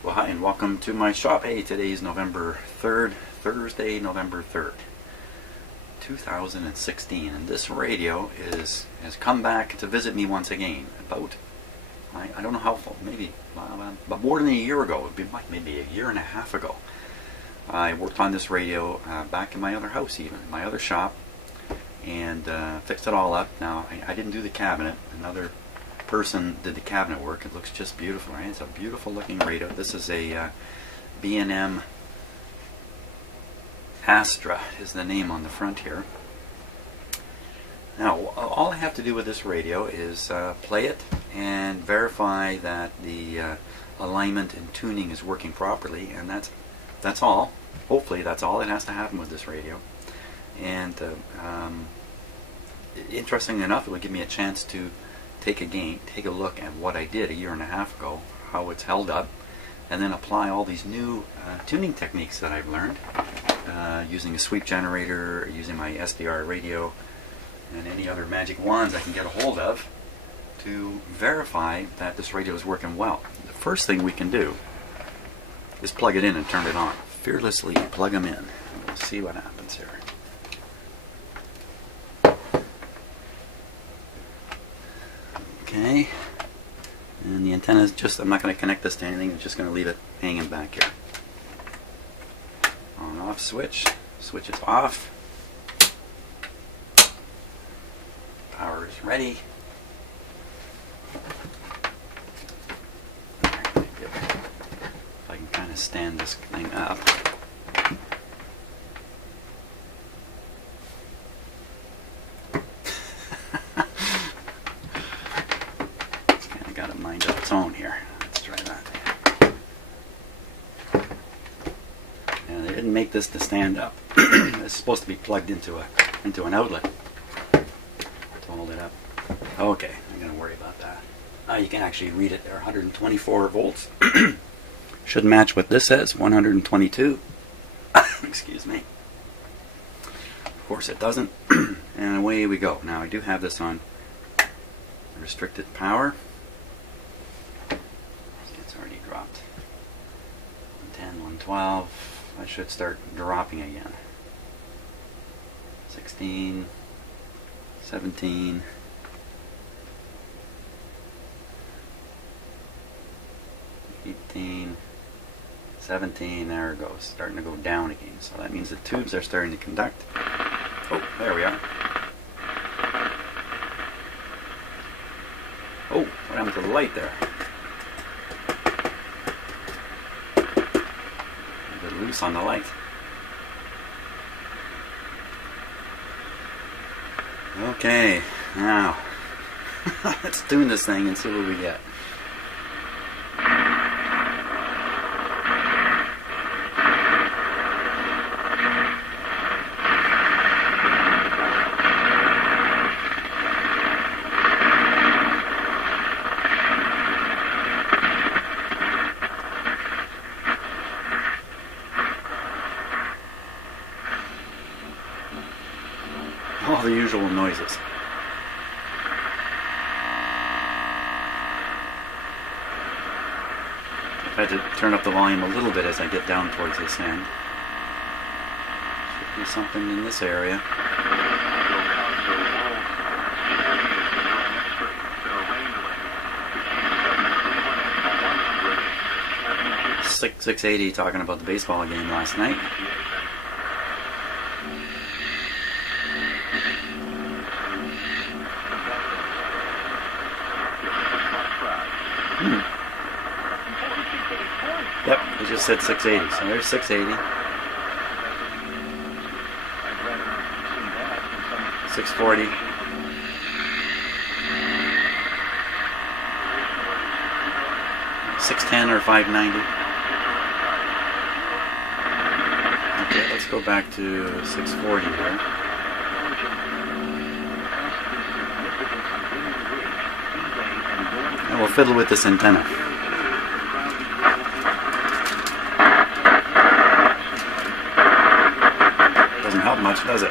Well, hi and welcome to my shop. Hey, today is November 3rd, Thursday, November 3rd, 2016, and this radio has come back to visit me once again. About, I don't know how, maybe about more than a year ago. It would be like maybe a year and a half ago. I worked on this radio back in my other house, even my other shop, and fixed it all up. Now I didn't do the cabinet. Another person did the cabinet work. It looks just beautiful, right? It's a beautiful looking radio. This is a B&M Astra is the name on the front here. Now all I have to do with this radio is play it and verify that the alignment and tuning is working properly, and that's all. Hopefully that's all that has to happen with this radio. And interestingly enough, it will give me a chance to take a look at what I did a year and a half ago, how it's held up, and then apply all these new tuning techniques that I've learned using a sweep generator, using my SDR radio, and any other magic wands I can get a hold of to verify that this radio is working well. The first thing we can do is plug it in and turn it on. Fearlessly plug them in, and we'll see what happens here. Okay, and the antenna is just, I'm not going to connect this to anything, I'm just going to leave it hanging back here. On off switch, switch is off, power is ready. If I can kind of stand this thing up. Mind of its own here. Let's try that. And they didn't make this to stand up. It's supposed to be plugged into an outlet to hold it up. Okay, I'm going to worry about that. You can actually read it there. 124 volts. Should match what this says. 122. Excuse me. Of course it doesn't. And away we go. Now I do have this on restricted power. Already dropped 110, 112. I should start dropping again. 16, 17, 18, 17. There it goes, starting to go down again. So that means the tubes are starting to conduct. Oh, there we are. Oh, what happened to the light there? Loose on the light. Okay, now let's tune this thing and see what we get. All the usual noises. I had to turn up the volume a little bit as I get down towards this end. Should be something in this area. 680 talking about the baseball game last night. Yep, it just said 680, so there's 680. 640. 610 or 590. Okay, let's go back to 640 here. And we'll fiddle with this antenna. Doesn't help much, does it?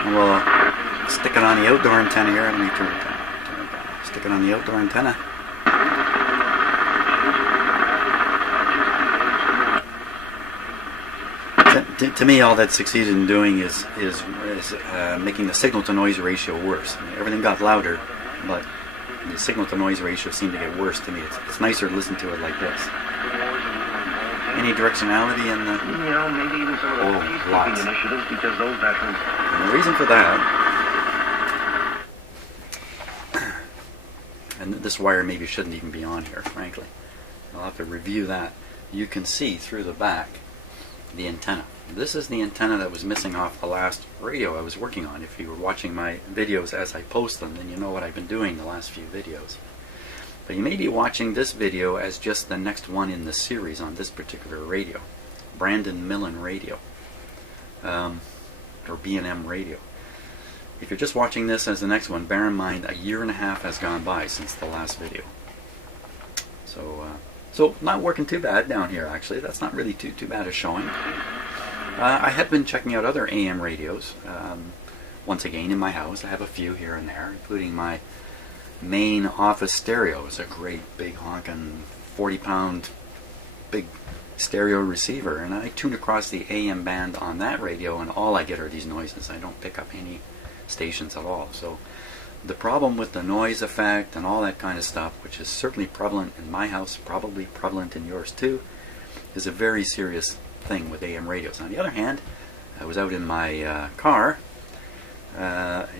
And we'll stick it on the outdoor antenna here. Let me turn it down. Stick it on the outdoor antenna. To me, all that succeeded in doing is making the signal-to-noise ratio worse. Everything got louder, but the signal-to-noise ratio seemed to get worse to me. It's nicer to listen to it like this. Any directionality in the... maybe even some of the peacekeeping initiatives, because those veterans... And the reason for that... And this wire maybe shouldn't even be on here, frankly. I'll have to review that. You can see through the back the antenna. This is the antenna that was missing off the last radio I was working on. If you were watching my videos as I post them, then you know what I've been doing the last few videos. But you may be watching this video as just the next one in the series on this particular radio. Brandon Millen radio. Or B&M radio. If you're just watching this as the next one, bear in mind a year and a half has gone by since the last video. So not working too bad down here, actually. That's not really too bad a showing. I have been checking out other AM radios. Once again, in my house, I have a few here and there, including my main office stereo. It's a great big honking 40-pound big stereo receiver, and I tune across the AM band on that radio, and all I get are these noises. I don't pick up any stations at all. So the problem with the noise effect and all that kind of stuff, which is certainly prevalent in my house, probably prevalent in yours too, is a very serious thing with AM radios. On the other hand, I was out in my car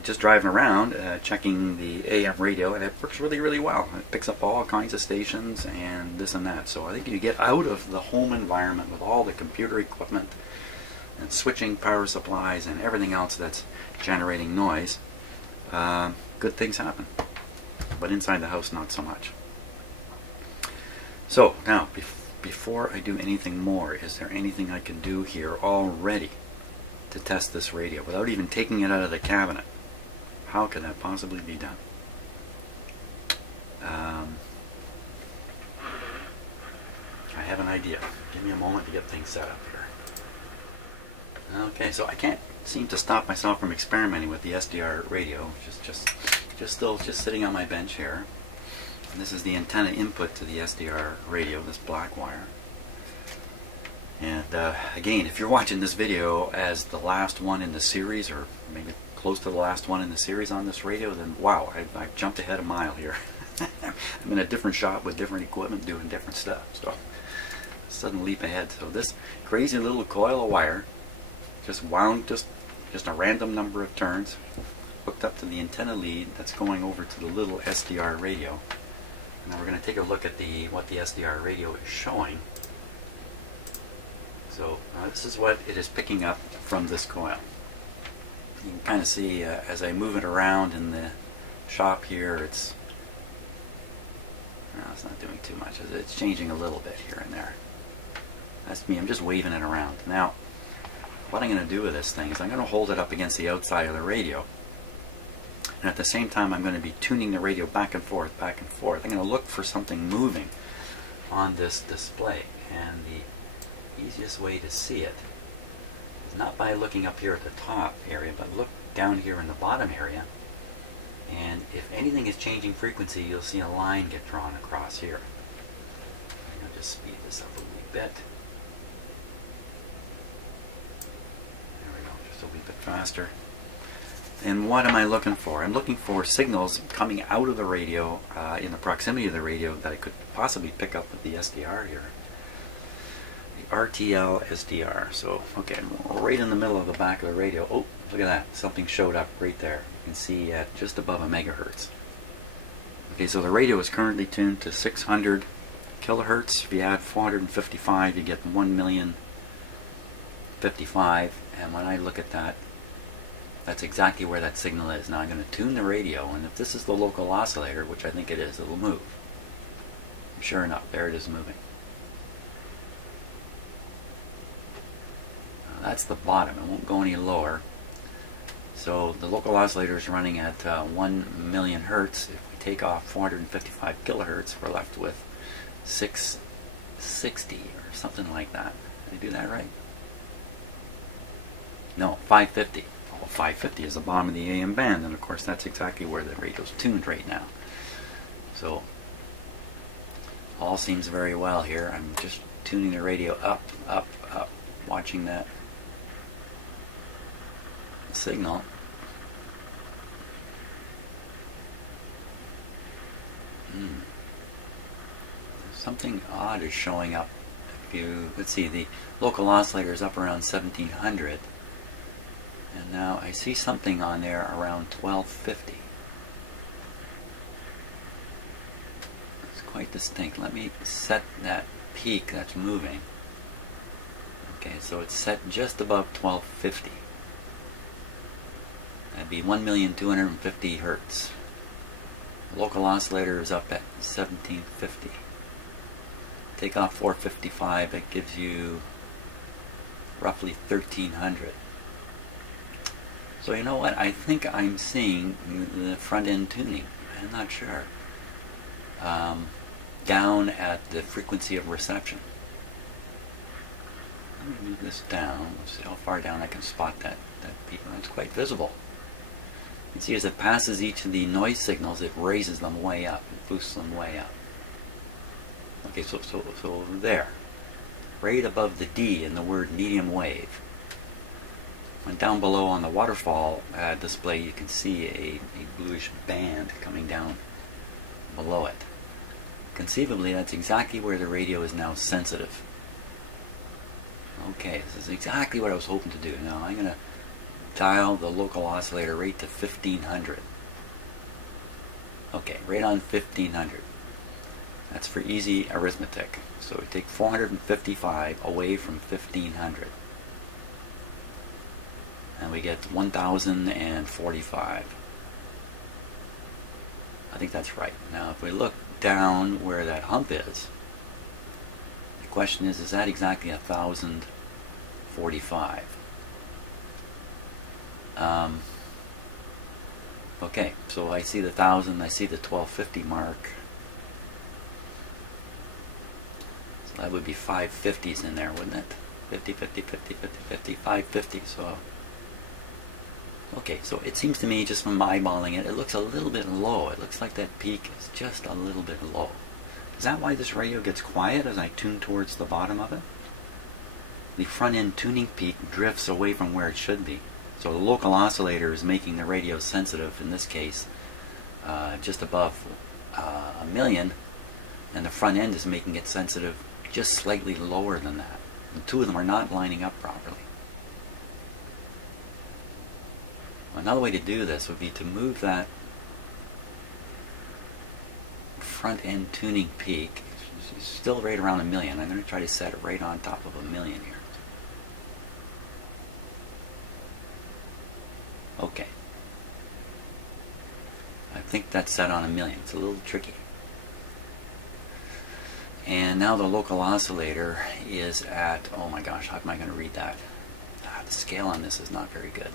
just driving around checking the AM radio, and it works really well. It picks up all kinds of stations and this and that. So I think you get out of the home environment with all the computer equipment and switching power supplies and everything else that's generating noise, good things happen. But inside the house, not so much. So now, before I do anything more, is there anything I can do here already to test this radio without even taking it out of the cabinet? How could that possibly be done? I have an idea. Give me a moment to get things set up here. Okay, so I can't seem to stop myself from experimenting with the SDR radio, just sitting on my bench here. And this is the antenna input to the SDR radio, this black wire. And again, if you're watching this video as the last one in the series, or maybe close to the last one in the series on this radio, then wow, I've jumped ahead a mile here. I'm in a different shop with different equipment doing different stuff. So, sudden leap ahead. So this crazy little coil of wire just wound just a random number of turns, hooked up to the antenna lead that's going over to the little SDR radio. And now we're going to take a look at what the SDR radio is showing. So this is what it is picking up from this coil. You can kind of see as I move it around in the shop here, it's not doing too much. It's changing a little bit here and there. That's me. I'm just waving it around. Now, what I'm going to do with this thing is I'm going to hold it up against the outside of the radio. And at the same time, I'm going to be tuning the radio back and forth, back and forth. I'm going to look for something moving on this display. And the easiest way to see it is not by looking up here at the top area, but look down here in the bottom area. And if anything is changing frequency, you'll see a line get drawn across here. I'll just speed this up a wee bit. There we go, just a wee bit faster. And what am I looking for? I'm looking for signals coming out of the radio, in the proximity of the radio, that I could possibly pick up with the SDR here. The RTL-SDR. So, okay, I'm right in the middle of the back of the radio. Oh, look at that. Something showed up right there. You can see just above a megahertz. Okay, so the radio is currently tuned to 600 kilohertz. If you add 455, you get 1,000,055. And when I look at that, that's exactly where that signal is. Now I'm going to tune the radio, and if this is the local oscillator, which I think it is, it'll move. Sure enough, there it is moving. That's the bottom. It won't go any lower. So the local oscillator is running at 1,000,000 hertz. If we take off 455 kilohertz, we're left with 660 or something like that. Did I do that right? No, 550. Well, 550 is the bottom of the AM band, and of course that's exactly where the radio's tuned right now. So all seems very well here. I'm just tuning the radio up, up, up, watching that signal. Something odd is showing up. If you, let's see, the local oscillator is up around 1700, and now I see something on there around 1250. It's quite distinct. Let me set that peak that's moving. Okay, so it's set just above 1250. That'd be 1,250,000 hertz. The local oscillator is up at 1750. Take off 455, it gives you roughly 1300. So you know what? I think I'm seeing the front end tuning. I'm not sure. Down at the frequency of reception. Let me move this down. Let's see how far down I can spot that peak. It's quite visible. You can see as it passes each of the noise signals, it raises them way up. It boosts them way up. Okay, so there. Right above the D in the word medium wave. When down below on the waterfall display, you can see a bluish band coming down below it. Conceivably, that's exactly where the radio is now sensitive. Okay, this is exactly what I was hoping to do. Now I'm going to dial the local oscillator rate to 1500. Okay, right on 1500. That's for easy arithmetic. So we take 455 away from 1500. And we get 1045. I think that's right. Now if we look down where that hump is, the question is that exactly 1045? Okay, so I see the 1000, I see the 1250 mark. So that would be 550s in there, wouldn't it? 50, 50, 50, 50, 50, 550. So, okay, so it seems to me, just from eyeballing it, it looks a little bit low. It looks like that peak is just a little bit low. Is that why this radio gets quiet as I tune towards the bottom of it? The front end tuning peak drifts away from where it should be. So the local oscillator is making the radio sensitive, in this case, just above 1,000,000, and the front end is making it sensitive just slightly lower than that. The two of them are not lining up properly. Another way to do this would be to move that front end tuning peak, it's still right around 1,000,000. I'm going to try to set it right on top of 1,000,000 here. Okay. I think that's set on 1,000,000. It's a little tricky. And now the local oscillator is at, oh my gosh, how am I going to read that? The scale on this is not very good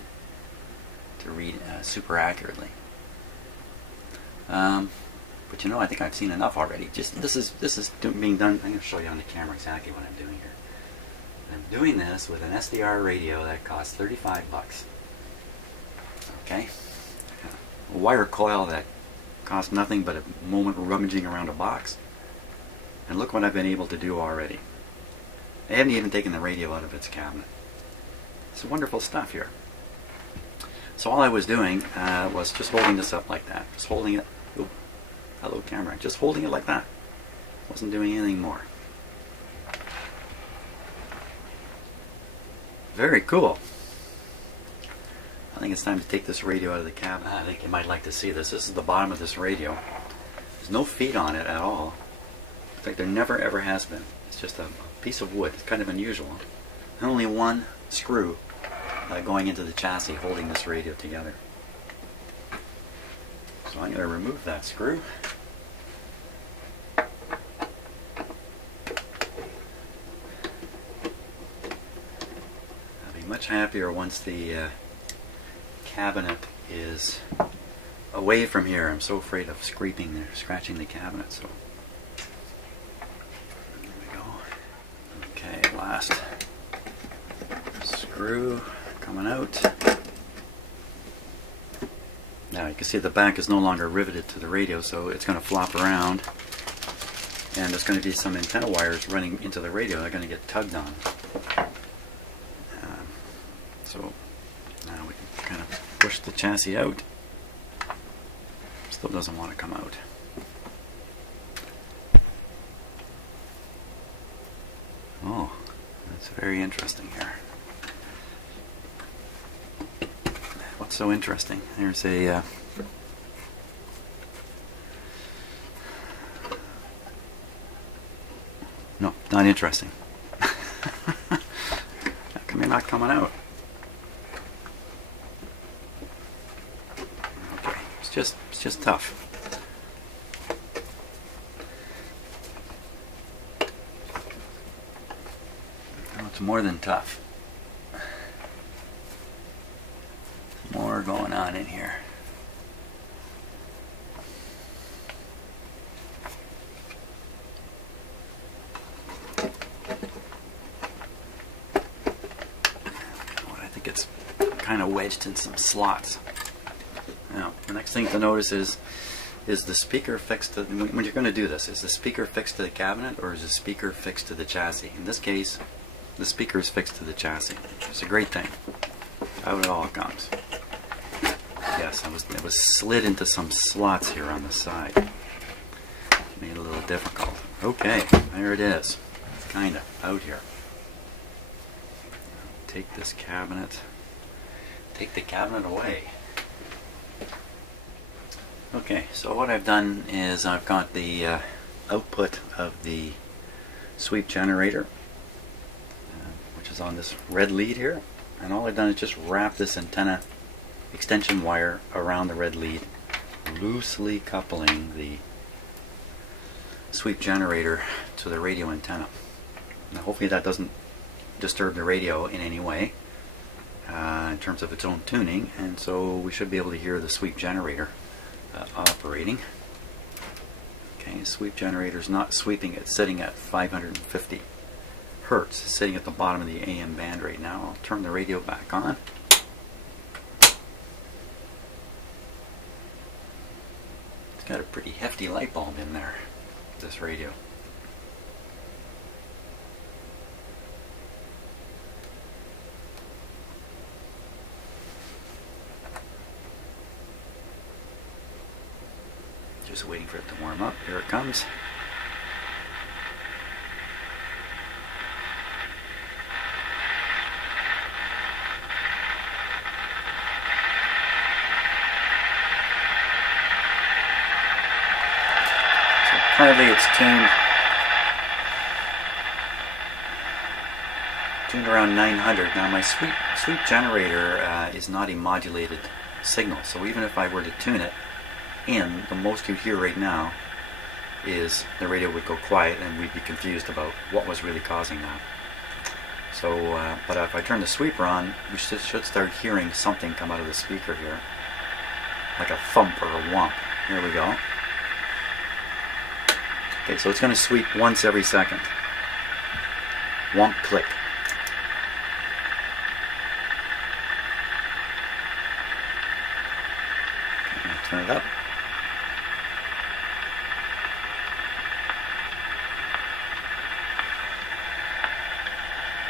to read super accurately. But you know, I think I've seen enough already. Just this is being done. I'm going to show you on the camera exactly what I'm doing here. I'm doing this with an SDR radio that costs 35 bucks. Okay, a wire coil that cost nothing but a moment rummaging around a box, and look what I've been able to do already. I haven't even taken the radio out of its cabinet. It's wonderful stuff here. So all I was doing was just holding this up like that, just holding it. Oh, hello camera, just holding it like that. Wasn't doing anything more. Very cool. I think it's time to take this radio out of the cabinet. I think you might like to see this. This is the bottom of this radio. There's no feet on it at all. In fact, there never ever has been. It's just a piece of wood. It's kind of unusual. And only one screw going into the chassis holding this radio together. So I'm going to remove that screw. I'll be much happier once the cabinet is away from here. I'm so afraid of scratching the cabinet. So there we go. Okay, last screw coming out. Now you can see the back is no longer riveted to the radio, so it's going to flop around, and there's going to be some antenna wires running into the radio. They're going to get tugged on. So now we can kind of push the chassis out. Still doesn't want to come out. Oh, that's very interesting here. What's so interesting? There's a no, not interesting. How come you're not coming out? Okay, it's just tough. No, it's more than tough. More going on in here. I think it's kind of wedged in some slots. Now, the next thing to notice is the speaker fixed to, when you're going to do this, is the speaker fixed to the cabinet or is the speaker fixed to the chassis? In this case, the speaker is fixed to the chassis. It's a great thing. Out it all comes. Yes, it was slid into some slots here on the side. Made it a little difficult. Okay, there it is. It's kind of out here. Take this cabinet. Take the cabinet away. Okay, so what I've done is I've got the output of the sweep generator, which is on this red lead here, and all I've done is just wrap this antenna extension wire around the red lead, loosely coupling the sweep generator to the radio antenna. Now hopefully that doesn't disturb the radio in any way in terms of its own tuning, and so we should be able to hear the sweep generator operating. Okay, sweep generator is not sweeping, it's sitting at 550 hertz, it's sitting at the bottom of the AM band right now. I'll turn the radio back on. It's got a pretty hefty light bulb in there, this radio. Just waiting for it to warm up. Here it comes. So currently it's tuned around 900. Now my sweep generator is not a modulated signal, so even if I were to tune it in, the most you'd hear right now is the radio would go quiet and we'd be confused about what was really causing that. So, but if I turn the sweeper on, we should start hearing something come out of the speaker here, like a thump or a whomp. Here we go. Okay, so it's going to sweep once every second. Whomp, click. Okay, I'll turn it up.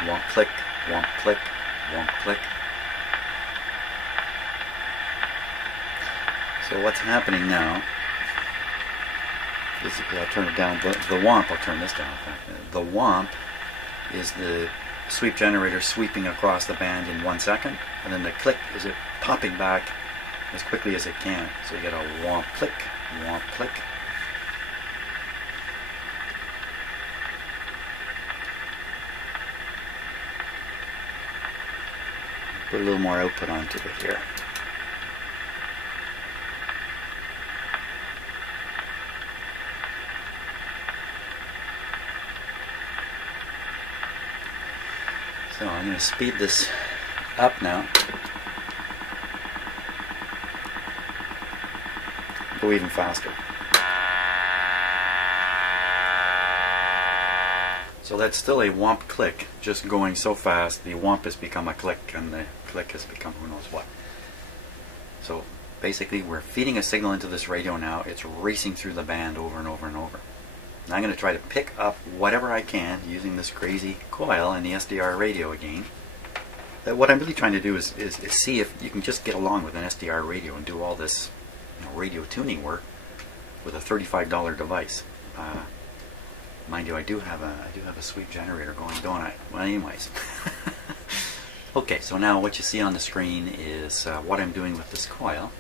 Womp click, womp click, womp click. So what's happening now is, I'll turn it down, the womp, I'll turn this down. The womp is the sweep generator sweeping across the band in 1 second, and then the click is it popping back as quickly as it can. So you get a womp click, womp click. Put a little more output onto it here. So I'm going to speed this up now. Go even faster. So that's still a womp click, just going so fast the womp has become a click and the click has become who knows what. So basically we're feeding a signal into this radio now, it's racing through the band over and over and over. And I'm going to try to pick up whatever I can using this crazy coil and the SDR radio again. what I'm really trying to do is see if you can just get along with an SDR radio and do all this, you know, radio tuning work with a $35 device. Mind you, I do have a sweep generator going, don't I? Well, anyways. Okay, so now what you see on the screen is what I'm doing with this coil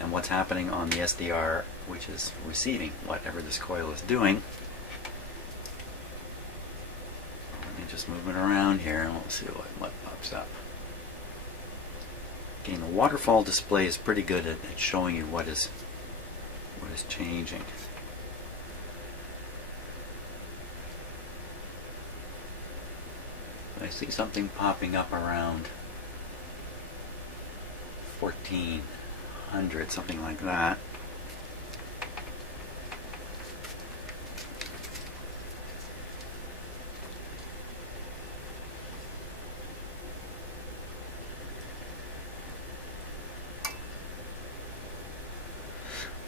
and what's happening on the SDR, which is receiving whatever this coil is doing. Let me just move it around here and we'll see what pops up. Again, the waterfall display is pretty good at showing you what is changing. I see something popping up around 1400, something like that.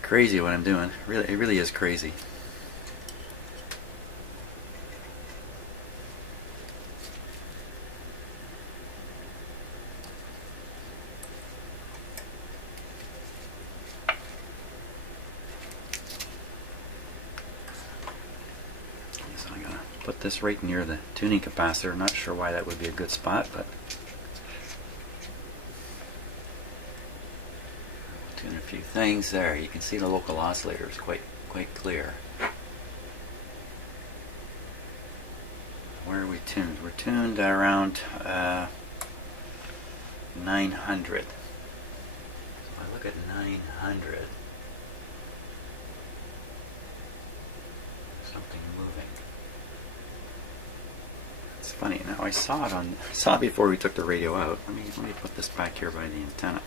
Crazy what I'm doing. Really, it really is crazy. So I'm gonna put this right near the tuning capacitor. I'm not sure why that would be a good spot, but tune a few things there. You can see the local oscillator is quite clear. Where are we tuned? We're tuned at around 900. So if I look at 900, something moving. It's funny. Now I saw it before we took the radio out. Let me put this back here by the antenna.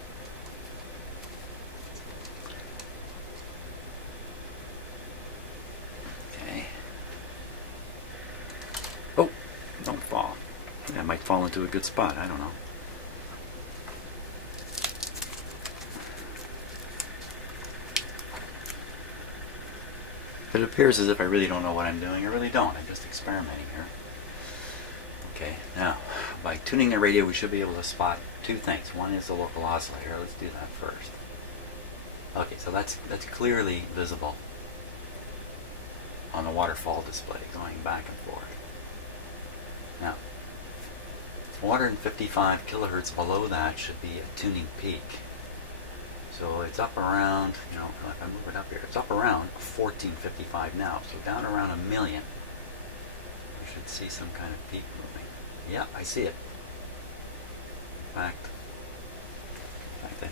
Don't fall. I might fall into a good spot. I don't know. It appears as if I really don't know what I'm doing. I really don't. I'm just experimenting here. Okay, now by tuning the radio we should be able to spot two things. One is the local oscillator. Let's do that first. Okay, so that's clearly visible on the waterfall display going back and forth. Now, 455 kilohertz below that should be a tuning peak. So it's up around, you know, if I move it up here, it's up around 1455 now. So down around 1 million, you should see some kind of peak moving. Yeah, I see it. In fact, I think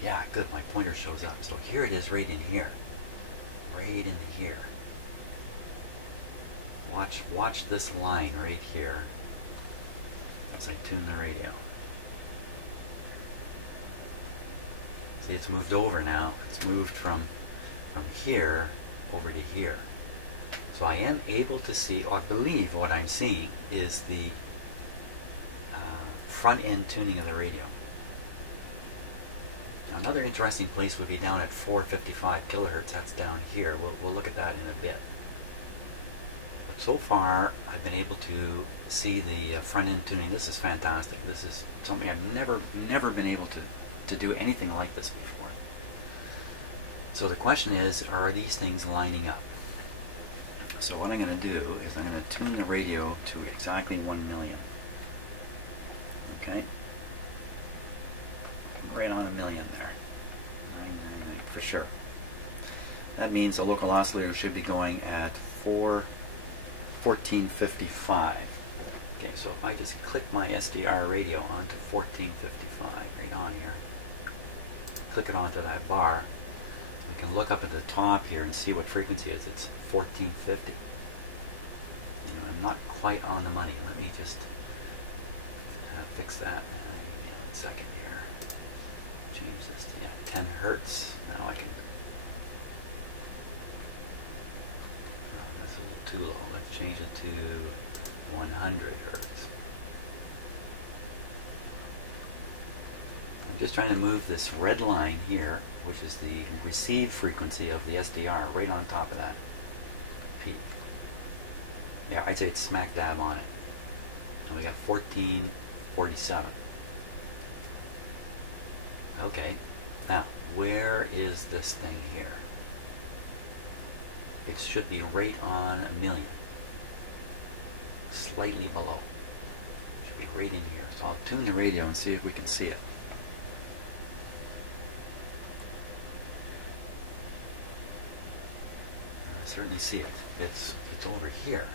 yeah, good, my pointer shows up. So here it is right in here. Right in here. Watch this line right here as I tune the radio. See, it's moved over now. It's moved from here over to here. So I am able to see, or I believe what I'm seeing is the front end tuning of the radio. Now, another interesting place would be down at 455 kilohertz. That's down here. We'll look at that in a bit. So far, I've been able to see the front-end tuning. This is fantastic. This is something I've never been able to do anything like this before. So the question is, are these things lining up? So what I'm going to do is I'm going to tune the radio to exactly 1 million. Okay? Right on 1 million there. 999 for sure. That means the local oscillator should be going at 1455. Okay, so if I just click my SDR radio onto 1455, right on here, click it onto that bar, I can look up at the top here and see what frequency it is. It's 1450. You know, I'm not quite on the money. Let me just fix that in a second here. Change this to 10 hertz. Now I can. Oh, that's a little too low. Let's change it to 100 hertz. I'm just trying to move this red line here, which is the receive frequency of the SDR, right on top of that peak. Yeah, I'd say it's smack dab on it. And we got 14 47. Okay, now where is this thing here? It should be right on 1,000,000. Slightly below. Should be right in here. So I'll tune the radio and see if we can see it. I certainly see it. It's over here.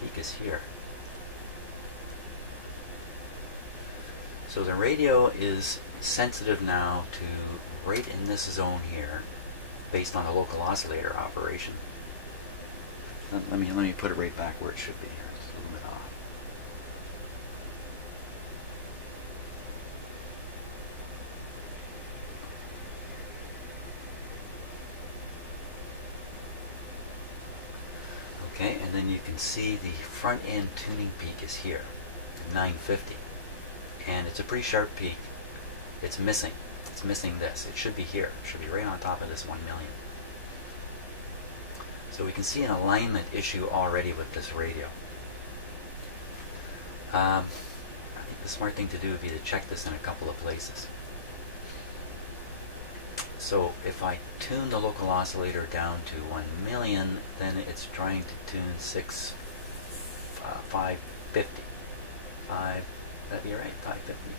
Peak is here. So the radio is sensitive now to right in this zone here, based on a local oscillator operation. Let me put it right back where it should be here. Just a little bit off. Okay, and then you can see the front end tuning peak is here, 950. And it's a pretty sharp peak. It's missing. It's missing this. It should be here. It should be right on top of this 1,000,000. So we can see an alignment issue already with this radio. I think the smart thing to do would be to check this in a couple of places. So if I tune the local oscillator down to 1,000,000, then it's trying to tune 550. That'd be right, 550.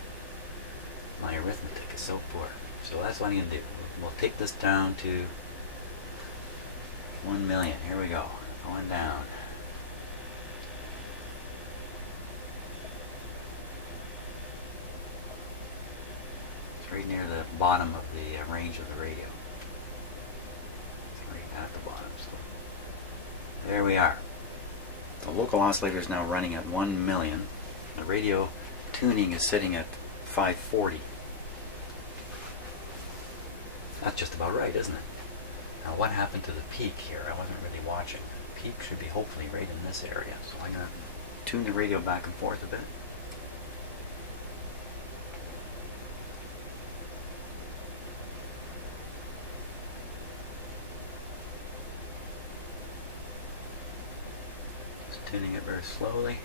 My arithmetic is so poor. So that's what I'm going to do. We'll take this down to 1,000,000. Here we go. Going down. It's right near the bottom of the range of the radio. It's right at the bottom. So there we are. The local oscillator is now running at 1,000,000. The radio tuning is sitting at 540. That's just about right, isn't it? Now what happened to the peak here? I wasn't really watching. The peak should be hopefully right in this area. So I'm going to tune the radio back and forth a bit. Just tuning it very slowly.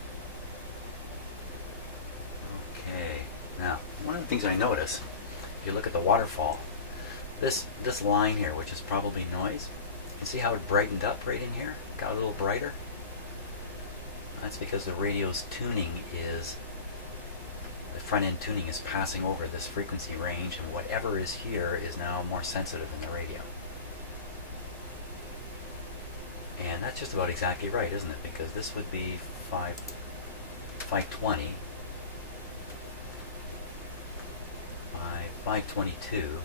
Okay. Now, one of the things I notice, if you look at the waterfall, this line here, which is probably noise, you see how it brightened up right in here? Got a little brighter? That's because the radio's tuning is, the front end tuning is passing over this frequency range, and whatever is here is now more sensitive than the radio. And that's just about exactly right, isn't it? Because this would be 520, 522,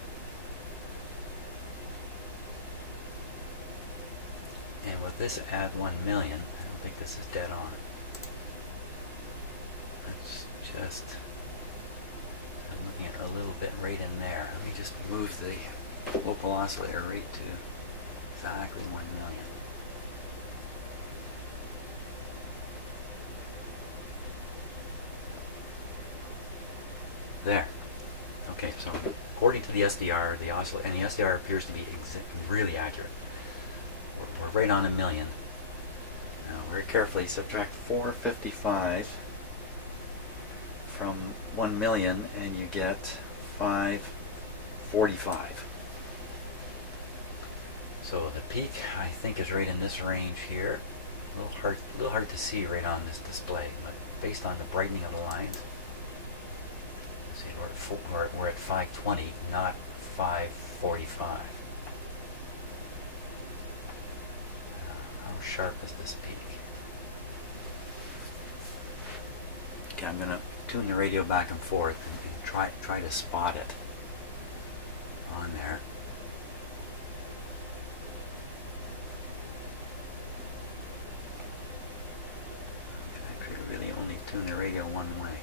and with this at 1,000,000, I don't think this is dead on. It's just, I'm looking at a little bit right in there. Let me just move the local oscillator right to exactly 1,000,000. There. Okay, so according to the SDR, the oscillator, and the SDR appears to be really accurate. We're right on 1,000,000. Now, very carefully subtract 455 from 1,000,000, and you get 545. So the peak, I think, is right in this range here. A little hard to see right on this display, but based on the brightening of the lines, see, we're at 520, not 545. How sharp is this peak? Okay, I'm going to tune the radio back and forth and try to spot it on there. I could really only tune the radio one way.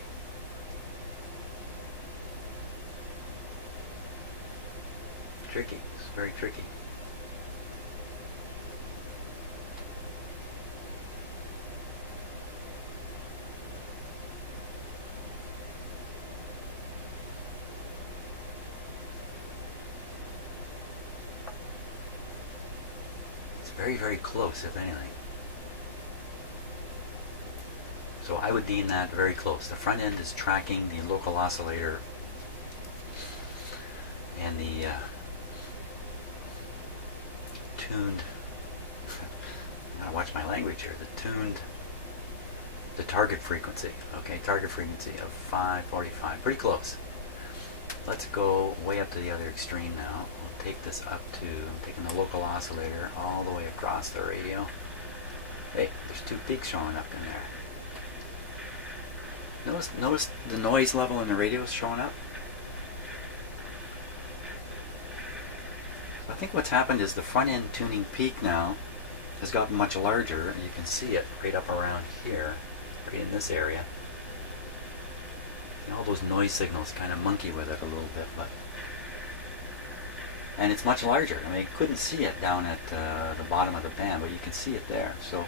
Tricky. It's very tricky. It's very, very close, if anything. So I would deem that very close. The front end is tracking the local oscillator and the tuned, I gotta watch my language here, the target frequency, okay, target frequency of 545, pretty close. Let's go way up to the other extreme now. We'll take this up to, I'm taking the local oscillator all the way across the radio. Hey, there's two peaks showing up in there. Notice the noise level in the radio is showing up. I think what's happened is the front end tuning peak now has gotten much larger, and you can see it right up around here, right in this area. And all those noise signals kind of monkey with it a little bit, and it's much larger. I mean, you couldn't see it down at the bottom of the band, but you can see it there. So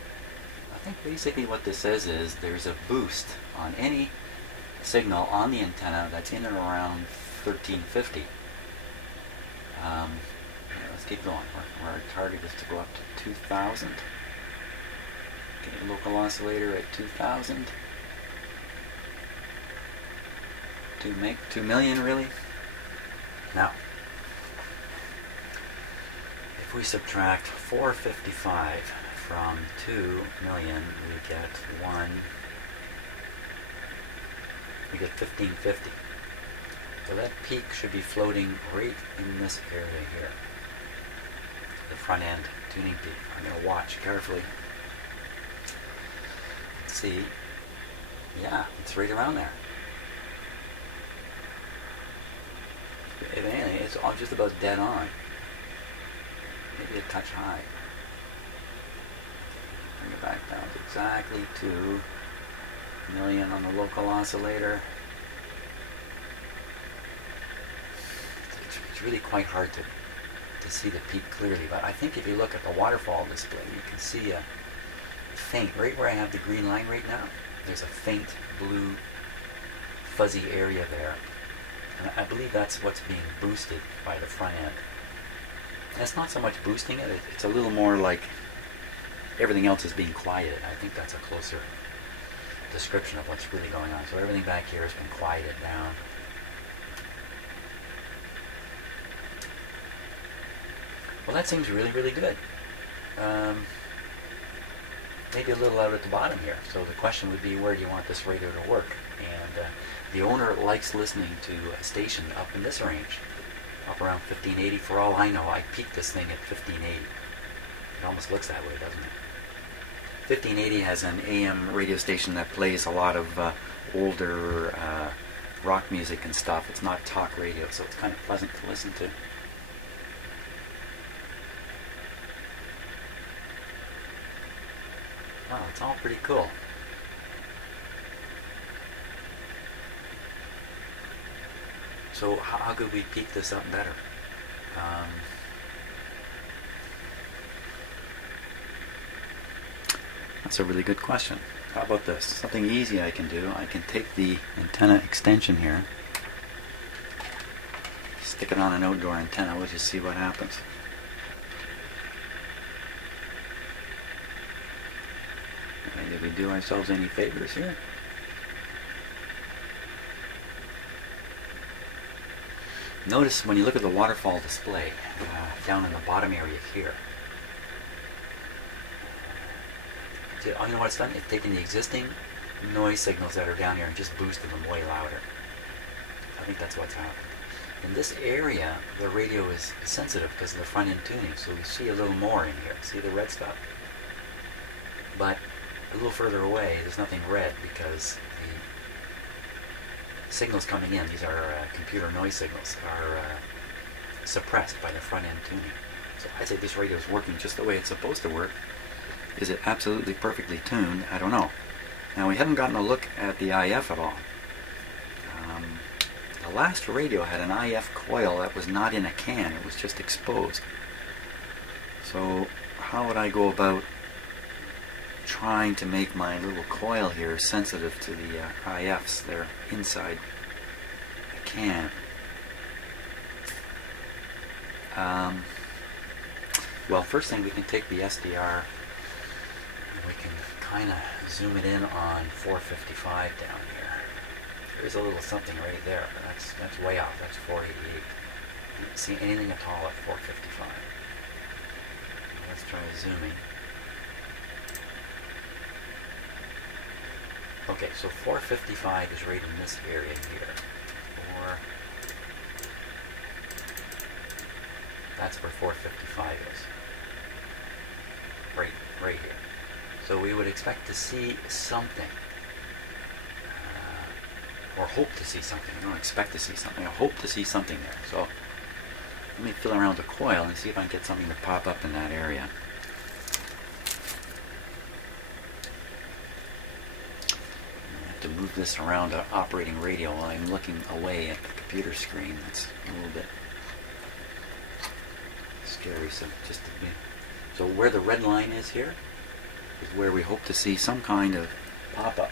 I think basically what this says is there's a boost on any signal on the antenna that's in and around 1350. Let's keep going. Our target is to go up to 2000. Okay, local oscillator at 2000. 2 million really? Now, if we subtract 455 from 2 million, we get 1550. So that peak should be floating right in this area here. The front end tuning peak. I'm going to watch carefully. Let's see. Yeah, it's right around there. If anything, it's all just about dead on. Maybe a touch high. Bring it back down to exactly 2 million on the local oscillator. It's really quite hard to see the peak clearly, but I think if you look at the waterfall display, you can see a faint, right where I have the green line right now, there's a faint blue fuzzy area there. And I believe that's what's being boosted by the front end. And it's not so much boosting it, it's a little more like everything else is being quieted. I think that's a closer description of what's really going on. So everything back here has been quieted down. Well, that seems really, really good. Maybe a little out at the bottom here. So the question would be, where do you want this radio to work? And the owner likes listening to a station up in this range, up around 1580. For all I know, I peaked this thing at 1580. It almost looks that way, doesn't it? 1580 has an AM radio station that plays a lot of older rock music and stuff. It's not talk radio, so it's kind of pleasant to listen to. Wow, it's all pretty cool. So how could we peak this up better? That's a really good question. How about this? Something easy I can do. I can take the antenna extension here, stick it on an outdoor antenna. We'll just see what happens. And did we do ourselves any favors here? Notice when you look at the waterfall display down in the bottom area here. You know what it's done? It's taken the existing noise signals that are down here and just boosted them way louder. I think that's what's happened. In this area, the radio is sensitive because of the front end tuning, so we see a little more in here. See the red stuff? But a little further away, there's nothing red because the signals coming in, these are computer noise signals, are suppressed by the front end tuning. So I'd say this radio is working just the way it's supposed to work. Is it absolutely perfectly tuned? I don't know. Now we haven't gotten a look at the IF at all. The last radio had an IF coil that was not in a can, it was just exposed. So how would I go about trying to make my little coil here sensitive to the IFs? They're inside the can. Well, first thing, we can take the SDR and we can kind of zoom it in on 455 down here. There's a little something right there, but that's way off. That's 488. I don't see anything at all at 455. Let's try zooming. Okay, so 455 is right in this area here. That's where 455 is. Right here. So we would expect to see something. Or hope to see something. I don't expect to see something. I hope to see something there. So let me feel around the coil and see if I can get something to pop up in that area. I have to move this around the operating radio while I'm looking away at the computer screen. That's a little bit scary. So where the red line is here is where we hope to see some kind of pop-up.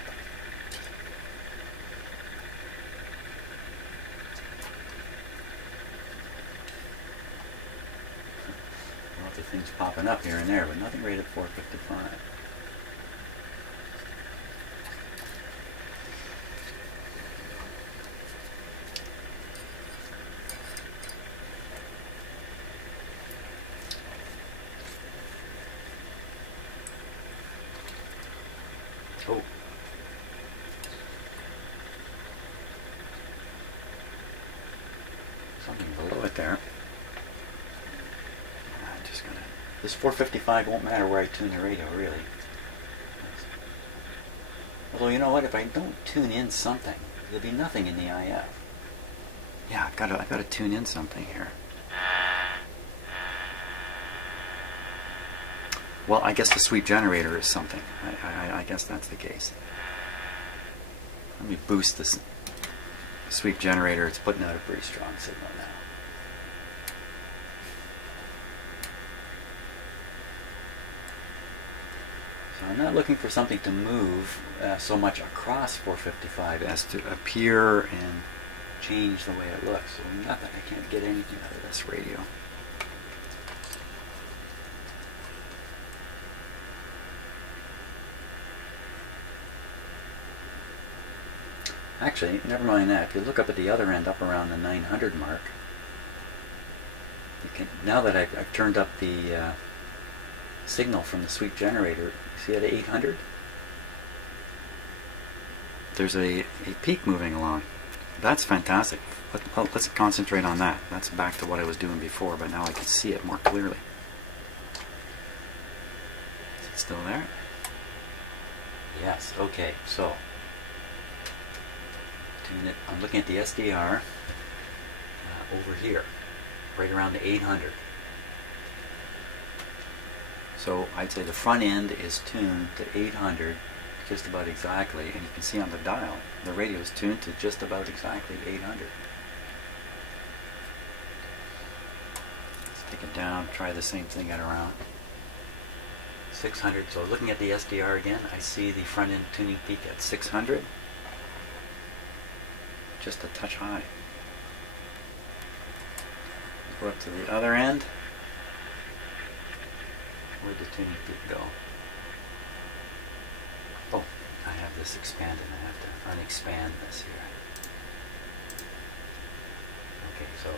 Lots of things popping up here and there, but nothing right at 455. Oh. Something below it there. I'm just gonna... This 455 won't matter where I tune the radio, really. Although, you know what? If I don't tune in something, there'll be nothing in the IF. Yeah, I've got to tune in something here. Well, I guess the sweep generator is something. I guess that's the case. Let me boost this sweep generator. It's putting out a pretty strong signal now. So I'm not looking for something to move so much across 455 as to appear and change the way it looks. So nothing. I can't get anything out of this radio. Actually, never mind that. If you look up at the other end, up around the 900 mark, you can, now that I've turned up the signal from the sweep generator, see at 800? There's a peak moving along. That's fantastic. Let's concentrate on that. That's back to what I was doing before, but now I can see it more clearly. Is it still there? Yes, okay, so I'm looking at the SDR over here, right around the 800. So I'd say the front end is tuned to 800 just about exactly, and you can see on the dial the radio is tuned to just about exactly 800. Let's take it down, try the same thing at around 600. So looking at the SDR again, I see the front end tuning peak at 600. Just a touch high. Go up to the other end. Where'd the tuning peak go? Oh, I have this expanded. I have to unexpand this here. Okay, so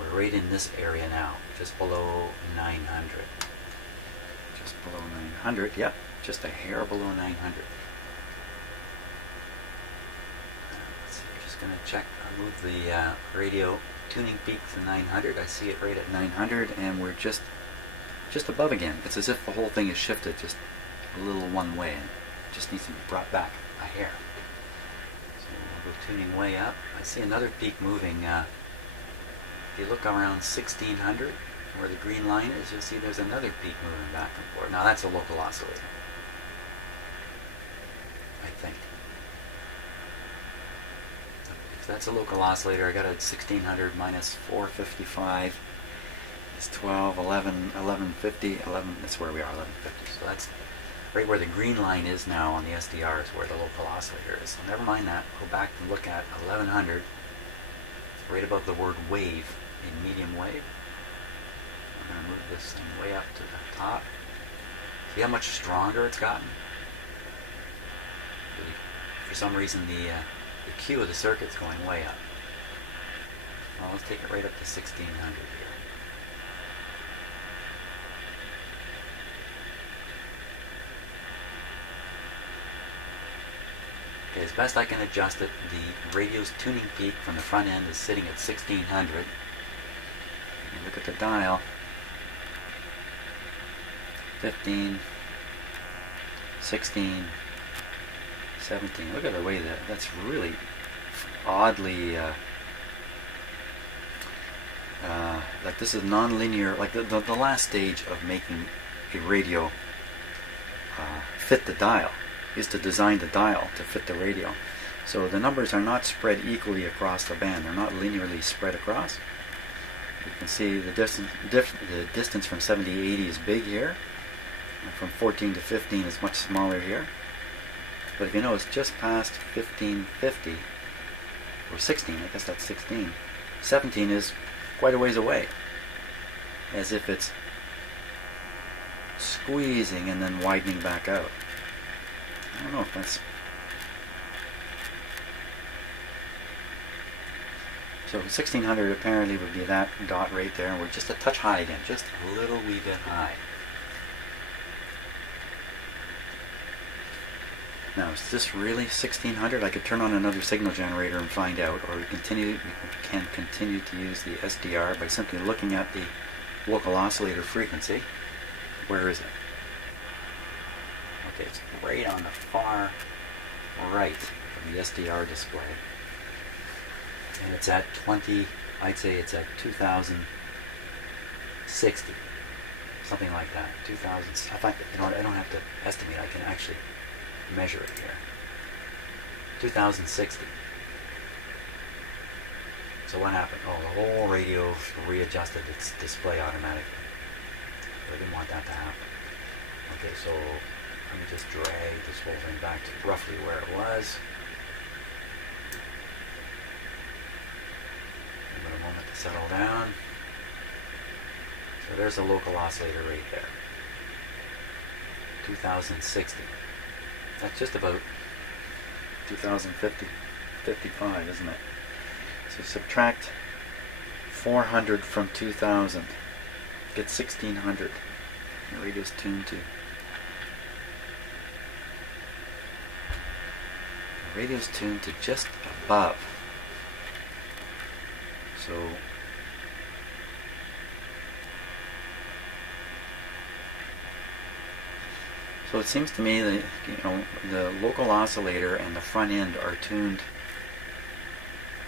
we're right in this area now, just below 900. Just below 900, yep, just a hair below 900. Going to check, I'll move the radio tuning peak to 900. I see it right at 900, and we're just above again. It's as if the whole thing is shifted just a little one way, and it just needs to be brought back a hair. So we'll go tuning way up. I see another peak moving. If you look around 1600, where the green line is, you'll see there's another peak moving back and forth. Now that's a local oscillator, I think. That's a local oscillator. I got a 1600 minus 455 is 12, 11, 1150, 11, that's where we are, 1150. So that's right where the green line is now on the SDR is where the local oscillator is. So never mind that. Go back and look at 1100, right above the word wave in medium wave. I'm going to move this thing way up to the top. See how much stronger it's gotten? For some reason the Q of the circuit's going way up. Well, let's take it right up to 1600 here. Okay, as best I can adjust it, the radio's tuning peak from the front end is sitting at 1600. And look at the dial. 15, 16, 17. Look at the way that's really oddly like this is non-linear. Like the last stage of making a radio fit the dial is to design the dial to fit the radio. So the numbers are not spread equally across the band. They're not linearly spread across. You can see the distance from 70 to 80 is big here. And from 14 to 15 is much smaller here. But if you notice, just past 1550, or 16, I guess that's 16, 17 is quite a ways away. As if it's squeezing and then widening back out. I don't know if that's... So 1600 apparently would be that dot right there, and we're just a touch high again, just a little wee bit high. Now, is this really 1600? I could turn on another signal generator and find out, or we can continue to use the SDR by simply looking at the local oscillator frequency. Where is it? Okay, it's right on the far right of the SDR display. And it's at 20, I'd say it's at 2060. Something like that. 2000, in fact, you know what, I don't have to estimate, I can actually measure it here. 2060. So what happened? Oh, the whole radio readjusted its display automatically. I didn't want that to happen. Okay, so let me just drag this whole thing back to roughly where it was. Give it a moment to settle down. So there's a local oscillator right there. 2060. That's just about 2050, 55, isn't it? So subtract 400 from 2000. Get 1600. The radio's tuned to. The radio's tuned to just above. So it seems to me that the local oscillator and the front end are tuned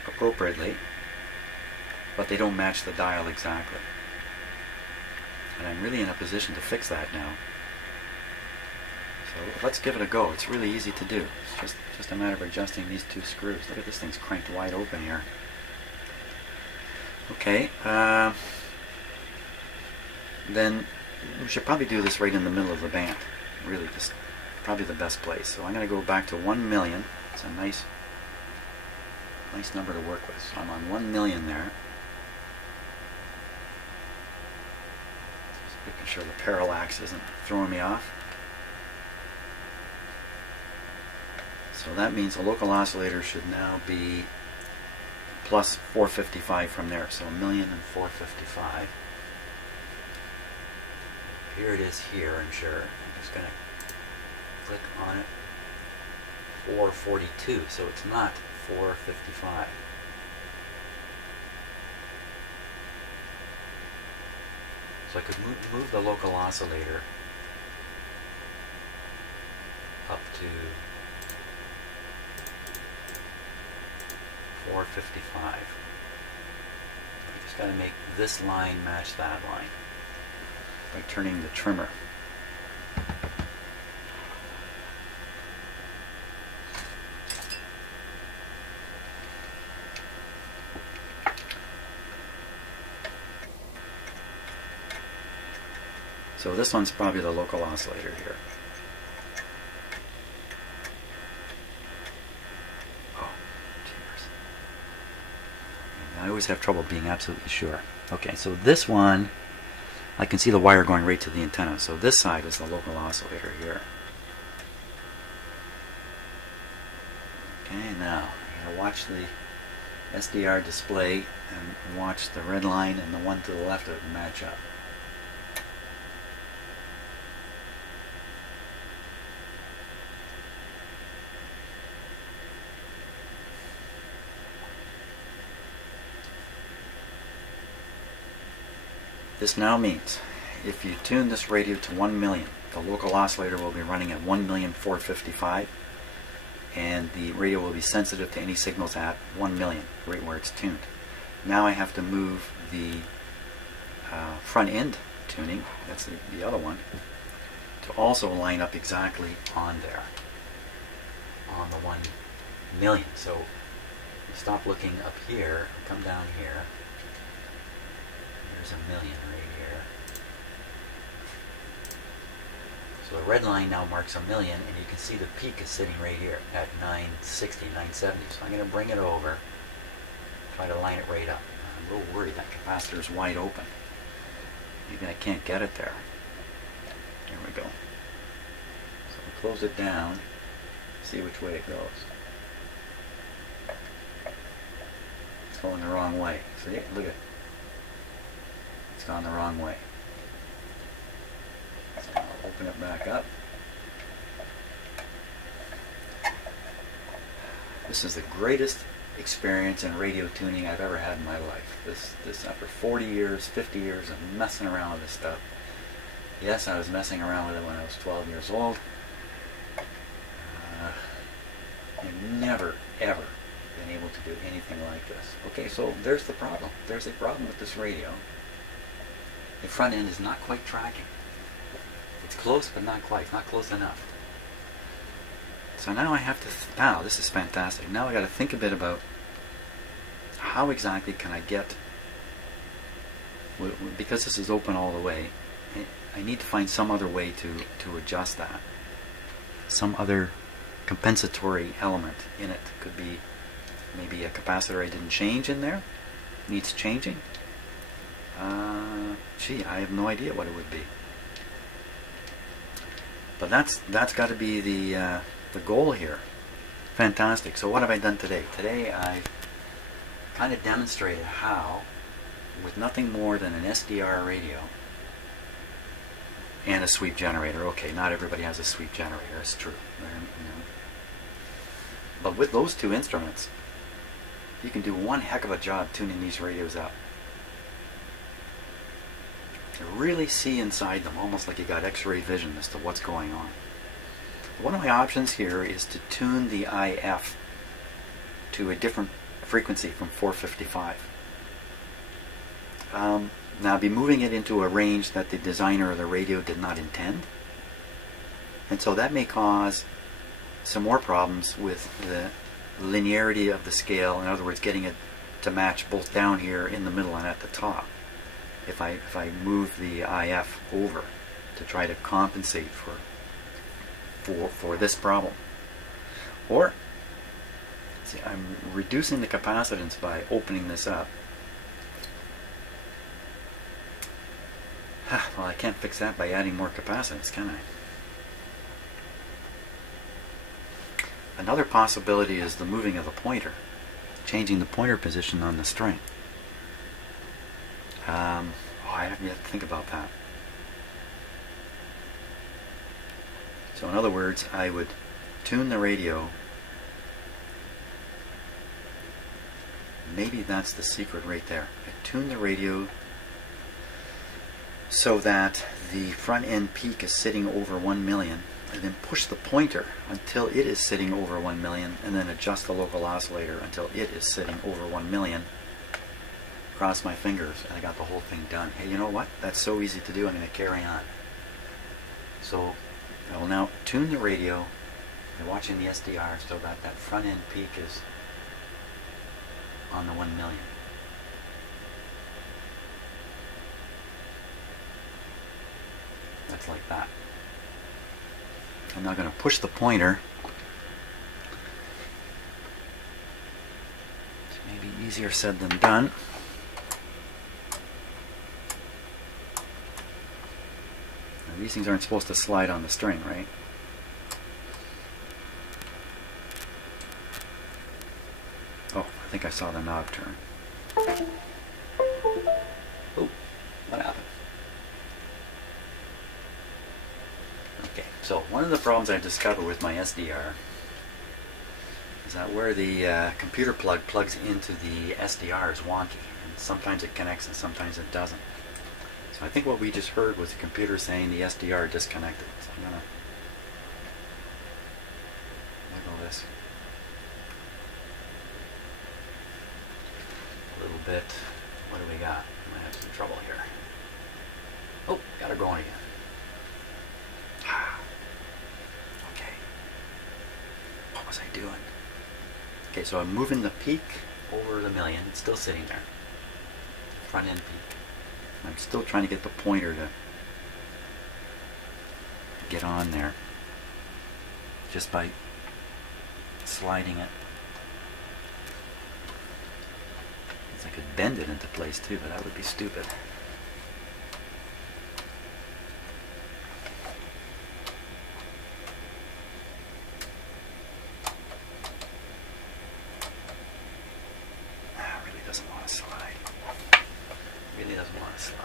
appropriately, but they don't match the dial exactly. And I'm really in a position to fix that now. So let's give it a go. It's really easy to do. It's just a matter of adjusting these two screws. Look at this thing's cranked wide open here. Okay, then we should probably do this right in the middle of the band. Really, just probably the best place. So I'm going to go back to 1 million. It's a nice number to work with. So I'm on 1 million there. Just making sure the parallax isn't throwing me off. So that means the local oscillator should now be plus 455 from there. So 1,000,455. Here it is here, and sure. I'm just going to click on it. 442, so it's not 455. So I could move the local oscillator up to 455. I just got to make this line match that line by turning the trimmer. So this one's probably the local oscillator here. Oh, jeepers. I always have trouble being absolutely sure. Okay, so this one I can see the wire going right to the antenna. So this side is the local oscillator here. Okay, now I'm going to watch the SDR display and watch the red line and the one to the left of it match up. This now means if you tune this radio to 1 million, the local oscillator will be running at 1,455,000, and the radio will be sensitive to any signals at 1 million, right where it's tuned. Now I have to move the front end tuning, that's the other one, to also line up exactly on there, on the 1 million. So you stop looking up here, come down here. There's 1 million right here. So the red line now marks 1 million, and you can see the peak is sitting right here at 960, 970. So I'm going to bring it over, try to line it right up. I'm a little worried that capacitor is wide open. Maybe I can't get it there. There we go. So we close it down, see which way it goes. It's going the wrong way. See, look at it. It's gone the wrong way. So I'll open it back up. This is the greatest experience in radio tuning I've ever had in my life. This after 40 years, 50 years of messing around with this stuff. Yes, I was messing around with it when I was 12 years old. I've never, ever been able to do anything like this. Okay, so there's the problem. There's a problem with this radio. The front end is not quite tracking. It's close, but not quite. It's not close enough. So now I have to, now this is fantastic. Now I got to think a bit about how exactly can I get, because this is open all the way, I need to find some other way to adjust that. Some other compensatory element in it. Could be maybe a capacitor I didn't change in there, needs changing. Gee, I have no idea what it would be. But that's got to be the goal here. Fantastic. So what have I done today? Today I've kind of demonstrated how, with nothing more than an SDR radio and a sweep generator. Okay, not everybody has a sweep generator. It's true. But with those two instruments, you can do one heck of a job tuning these radios up. You really see inside them, almost like you got X-ray vision as to what's going on. One of my options here is to tune the IF to a different frequency from 455. Now I'll be moving it into a range that the designer of the radio did not intend, and so that may cause some more problems with the linearity of the scale. In other words, getting it to match both down here in the middle and at the top. If I move the IF over to try to compensate for this problem. Or see, I'm reducing the capacitance by opening this up. Well, I can't fix that by adding more capacitance, can I? Another possibility is the moving of the pointer, changing the pointer position on the string. I haven't yet to think about that. So in other words, I would tune the radio. Maybe that's the secret right there. I tune the radio so that the front end peak is sitting over 1 million, and then push the pointer until it is sitting over 1 million, and then adjust the local oscillator until it is sitting over 1 million. Cross my fingers, and I got the whole thing done. Hey, you know what? That's so easy to do. I'm going to carry on. So I will now tune the radio. You're watching the SDR so that that front end peak is on the 1 million. That's like that. I'm now going to push the pointer. It's maybe easier said than done. These things aren't supposed to slide on the string, right? Oh, I think I saw the knob turn. Oh, what happened? Okay, so one of the problems I've discovered with my SDR is that where the computer plug plugs into the SDR is wonky. And sometimes it connects and sometimes it doesn't. So I think what we just heard was the computer saying the SDR disconnected. So I'm going to wiggle this a little bit. What do we got? I might have some trouble here. Oh, got her going again. Okay. What was I doing? Okay, so I'm moving the peak over the million. It's still sitting there. Front end peak. I'm still trying to get the pointer to get on there just by sliding it. I could bend it into place too, but that would be stupid. Really doesn't want to slide. Really doesn't want to slide.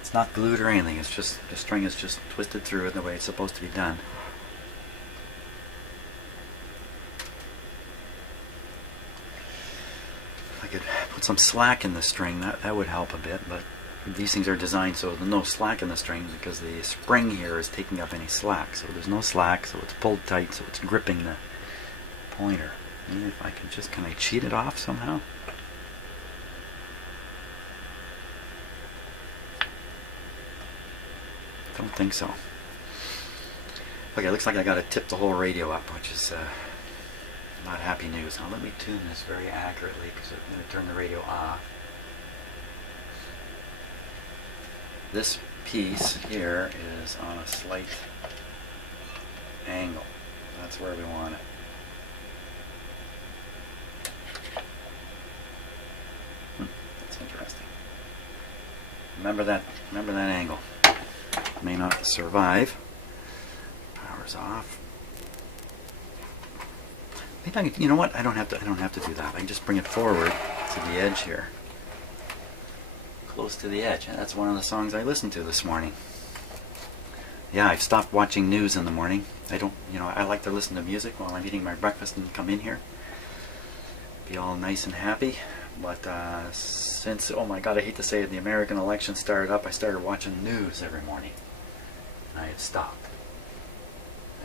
It's not glued or anything, it's just the string is just twisted through it the way it's supposed to be done. If I could put some slack in the string, that would help a bit, but these things are designed so there's no slack in the string because the spring here is taking up any slack. So there's no slack, so it's pulled tight, so it's gripping the pointer. Maybe if I can just, can I cheat it off somehow? Don't think so. Okay, looks like I got to tip the whole radio up, which is not happy news. Now let me tune this very accurately because I'm going to turn the radio off. This piece here is on a slight angle. That's where we want it. That's interesting. Remember that angle. May not survive. Power's off. Maybe I can, you know what? I don't have to do that. I can just bring it forward to the edge here. Close to the edge. And that's one of the songs I listened to this morning. Yeah, I've stopped watching news in the morning. I don't, I like to listen to music while I'm eating my breakfast and come in here. Be all nice and happy. But since, oh my God, I hate to say it, the American election started up, I started watching news every morning. I had stopped.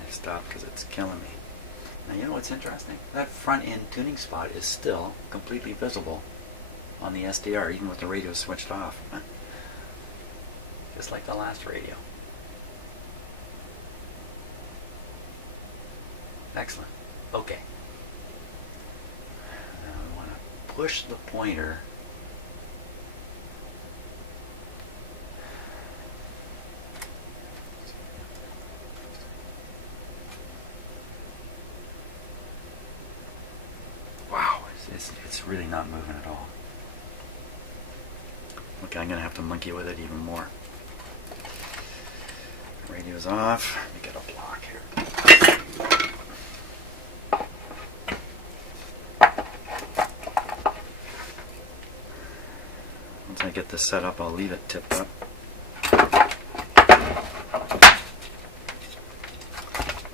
I stopped because it's killing me. Now, you know what's interesting? That front end tuning spot is still completely visible on the SDR, even with the radio switched off. Just like the last radio. Excellent. Okay. Now I want to push the pointer it's really not moving at all. Okay, I'm going to have to monkey with it even more. Radio's off. Let me get a block here. Once I get this set up, I'll leave it tipped up.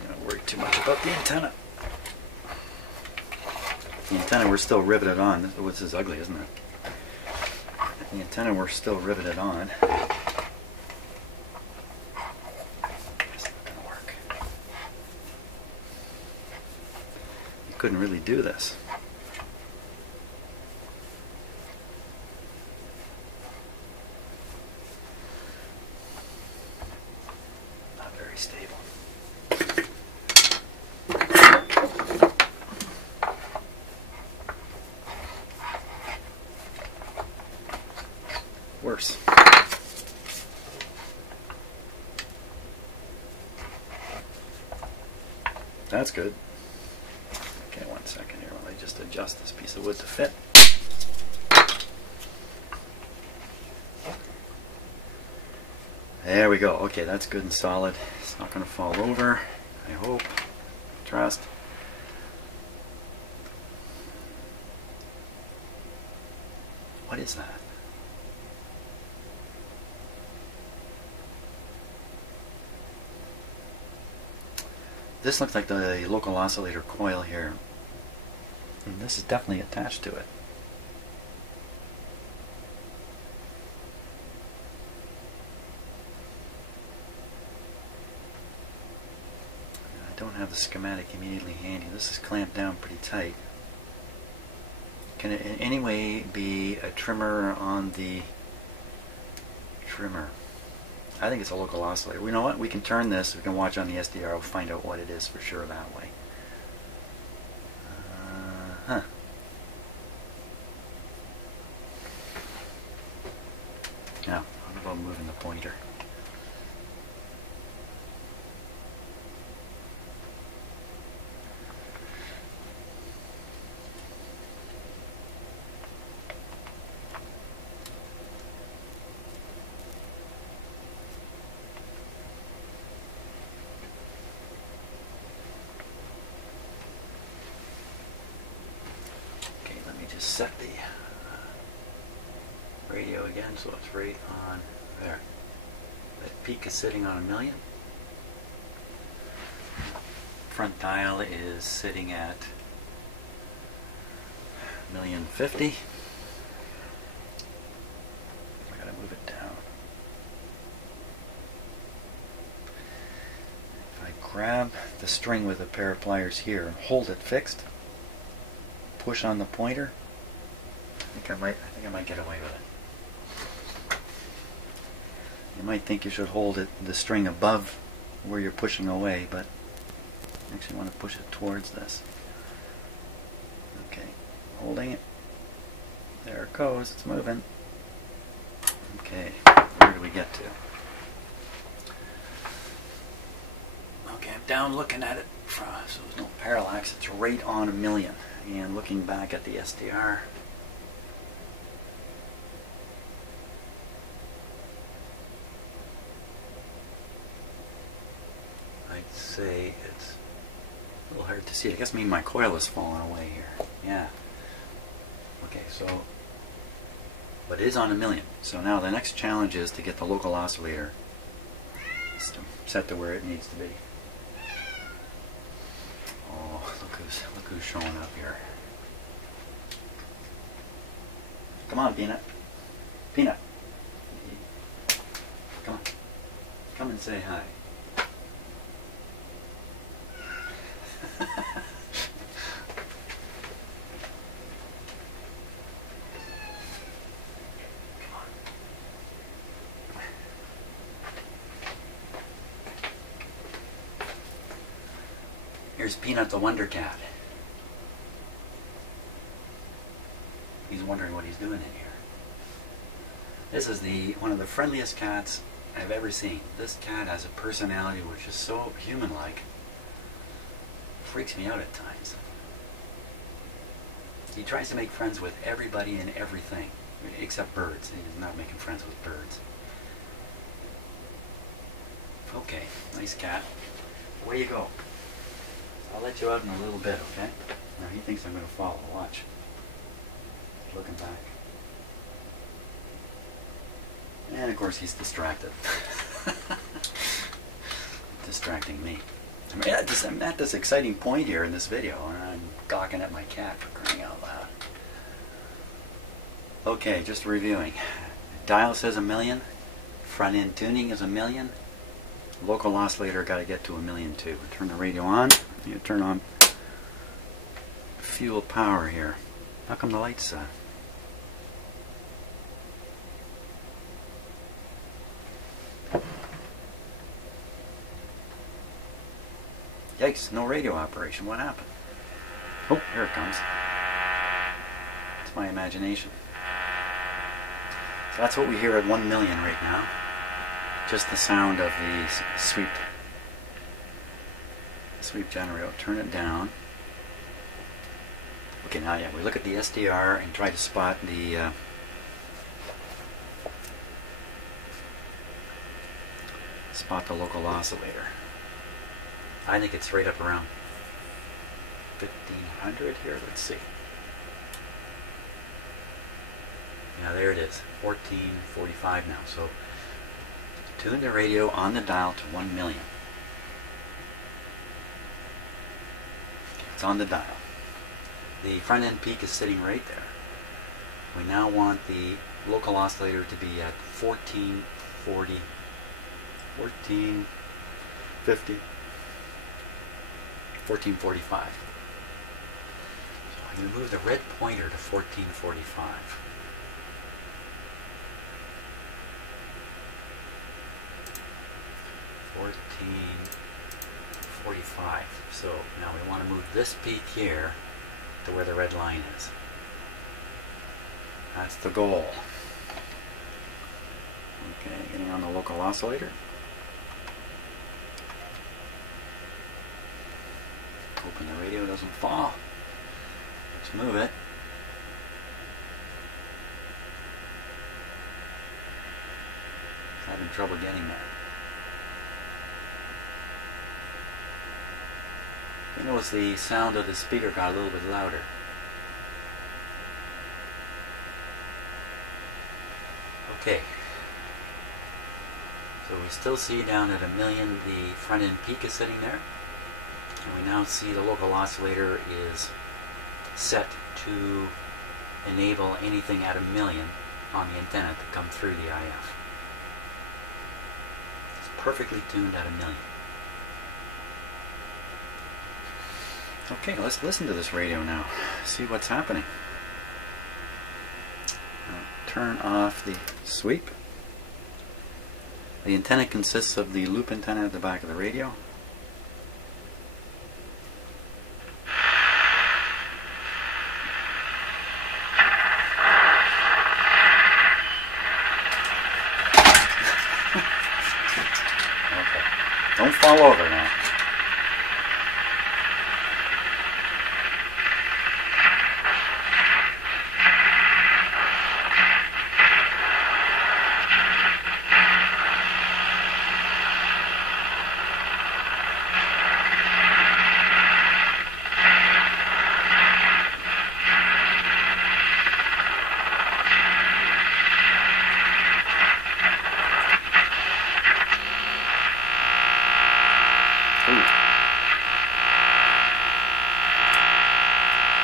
Don't worry too much about the antenna. The antenna we're still riveted on. This is ugly, isn't it? The antenna we're still riveted on. It's not going to work. You couldn't really do this. Not very stable. Worse. That's good. second here while I just adjust this piece of wood to fit. There we go. Okay, that's good and solid. It's not going to fall over, I hope. Trust. What is that? This looks like the local oscillator coil here. And this is definitely attached to it. I don't have the schematic immediately handy. This is clamped down pretty tight. Can it in any way be a trimmer on the trimmer? I think it's a local oscillator. You know what? We can turn this. We can watch on the SDR. We'll find out what it is for sure that way. Now, what about moving the pointer? Set the radio again so it's right on there. That peak is sitting on 1,000,000. Front dial is sitting at 1,050,000. I gotta move it down. If I grab the string with a pair of pliers here and hold it fixed, push on the pointer, I think I might get away with it. You might think you should hold the string above where you're pushing away, but you actually want to push it towards this. Okay, holding it. There it goes, it's moving. Okay, where do we get to? Okay, I'm down looking at it, so there's no parallax. It's right on 1,000,000. And looking back at the SDR, I'd say it's a little hard to see. I guess maybe my coil is falling away here. Yeah. Okay, so, but it is on 1,000,000. So now the next challenge is to get the local oscillator set to where it needs to be. Oh, look who's showing up here. Come on, Peanut. Peanut. Come on. Come and say hi. Here's Peanut the Wonder Cat. He's wondering what he's doing in here. This is one of the friendliest cats I've ever seen. This cat has a personality which is so human-like. Freaks me out at times. He tries to make friends with everybody and everything, except birds. He's not making friends with birds. Okay, nice cat. Away you go. I'll let you out in a little bit, okay? Now he thinks I'm going to follow. Watch. Looking back. And of course he's distracted. Distracting me. I mean, I'm at this exciting point here in this video, and I'm gawking at my cat for crying out loud. Okay, just reviewing. Dial says 1,000,000. Front end tuning is 1,000,000. Local oscillator got to get to 1,000,000 too. Turn the radio on. You turn on fuel power here. How come the lights? Yikes! No radio operation. What happened? Oh, here it comes. It's my imagination. So that's what we hear at 1,000,000 right now. Just the sound of the sweep generator. Turn it down. Okay, now yeah, we look at the SDR and try to spot the local oscillator. I think it's right up around 1500 here. Let's see. Now there it is, 1445 now. So tune the radio on the dial to 1 million. It's on the dial. The front end peak is sitting right there. We now want the local oscillator to be at 1440, 1450, 1445. So I'm going to move the red pointer to 1445. So now we want to move this peak here to where the red line is. That's the goal. Okay, getting on the local oscillator. Hoping the radio doesn't fall. Let's move it. Having trouble getting there. You notice the sound of the speaker got a little bit louder. Okay. So we still see down at 1 million the front end peak is sitting there. And we now see the local oscillator is set to enable anything at 1 million on the antenna to come through the IF. It's perfectly tuned at 1 million. Okay, let's listen to this radio now. See what's happening. Turn off the sweep. The antenna consists of the loop antenna at the back of the radio. Okay. Don't fall over now.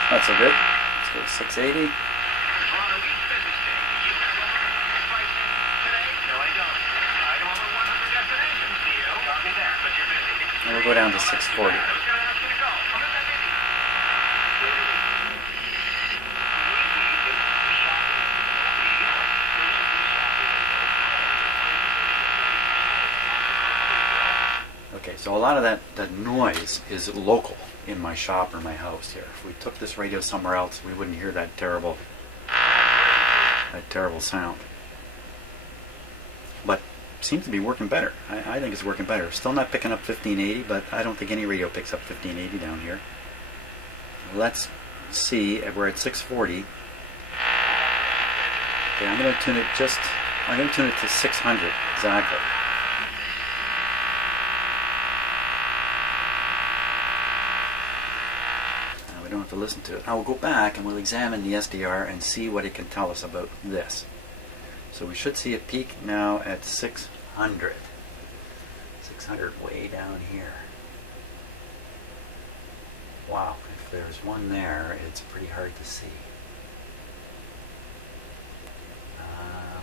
Not so good. Let's go to 680. And we'll go down to 640. Okay, so a lot of that noise is local in my shop or my house here. If we took this radio somewhere else, we wouldn't hear that terrible sound. But it seems to be working better. I think it's working better. Still not picking up 1580, but I don't think any radio picks up 1580 down here. Let's see if we're at 640. Okay, I'm going to tune it to 600 exactly. We don't have to listen to it. Now we'll go back and we'll examine the SDR and see what it can tell us about this. So we should see a peak now at 600. 600 way down here. Wow, if there's one there, it's pretty hard to see.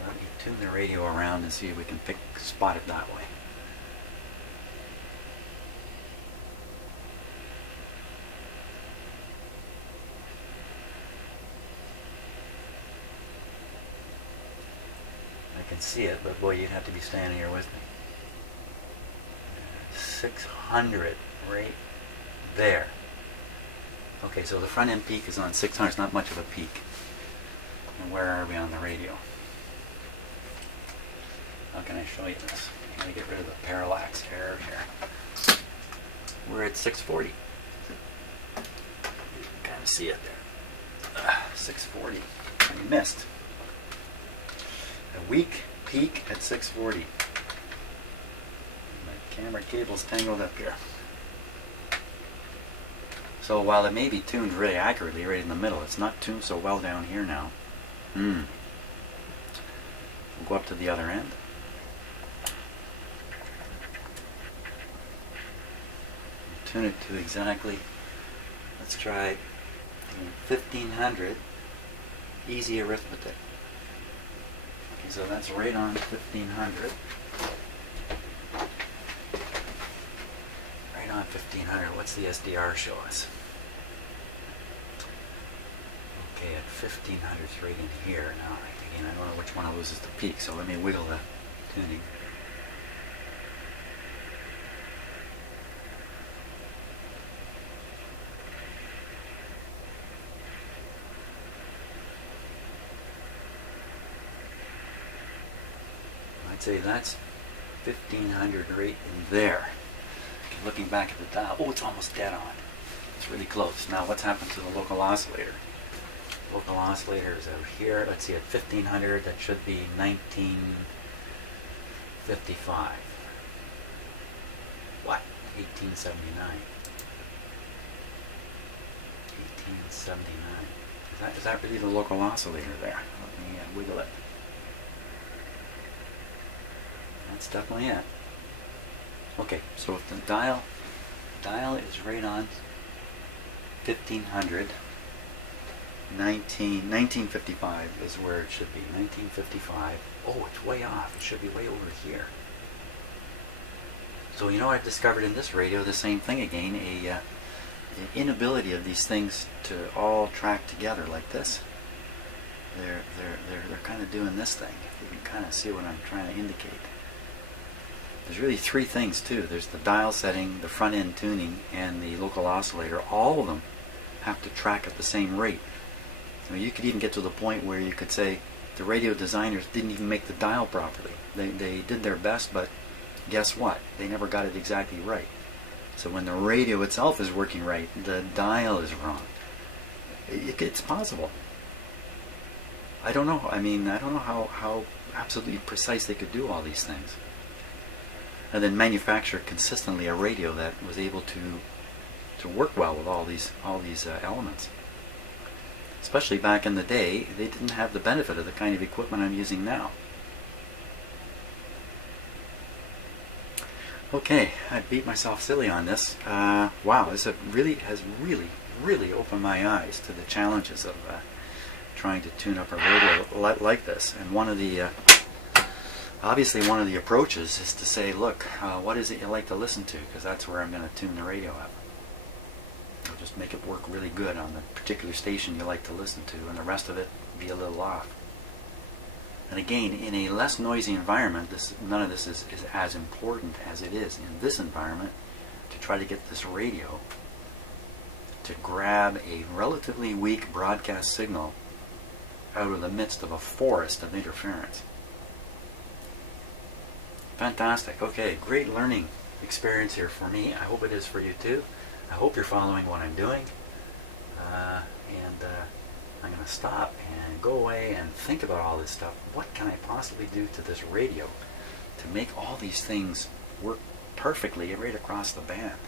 Let me tune the radio around and see if we can spot it that way. I can see it, but boy, you'd have to be standing here with me. 600 right there. Okay, so the front end peak is on 600. It's not much of a peak. And where are we on the radio? How can I show you this? I'm going to get rid of the parallax error here. We're at 640. You can kind of see it there. 640. I missed. A weak peak at 640. My camera cable's tangled up here. So while it may be tuned really accurately right in the middle, it's not tuned so well down here now. We'll go up to the other end. Tune it to exactly, let's try 1500, easy arithmetic. Okay, so that's right on 1500. Right on 1500. What's the SDR show us? Okay, at 1500 it's right in here. Now, again, I don't know which one loses the peak, so let me wiggle the tuning. I'd say that's 1500 right in there. Looking back at the dial, oh, it's almost dead on. It's really close. Now, what's happened to the local oscillator? Local oscillator is out here. Let's see, at 1500, that should be 1955. What? 1879. 1879. Is that really the local oscillator there? Let me wiggle it. That's definitely it. Okay, so if the dial is right on 1500, 1955 is where it should be. 1955. Oh, it's way off. It should be way over here. So you know what I've discovered in this radio? The same thing again. An inability of these things to all track together like this. They're kind of doing this thing. You can kind of see what I'm trying to indicate. There's really three things too. There's the dial setting, the front end tuning, and the local oscillator. All of them have to track at the same rate. So you could even get to the point where you could say the radio designers didn't even make the dial properly. They did their best, but guess what? They never got it exactly right. So when the radio itself is working right, the dial is wrong. It's possible. I don't know. I mean, I don't know how absolutely precise they could do all these things. And then manufacture consistently a radio that was able to work well with all these elements. Especially back in the day, they didn't have the benefit of the kind of equipment I'm using now. Okay, I beat myself silly on this. Wow, this has really opened my eyes to the challenges of trying to tune up a radio like this. And obviously one of the approaches is to say, look, what is it you like to listen to? Because that's where I'm going to tune the radio up. I'll just make it work really good on the particular station you like to listen to, and the rest of it be a little off. And again, in a less noisy environment, none of this is as important as it is in this environment to try to get this radio to grab a relatively weak broadcast signal out of the midst of a forest of interference. Fantastic. Okay, great learning experience here for me. I hope it is for you too. I hope you're following what I'm doing. I'm going to stop and go away and think about all this stuff. What can I possibly do to this radio to make all these things work perfectly right across the band?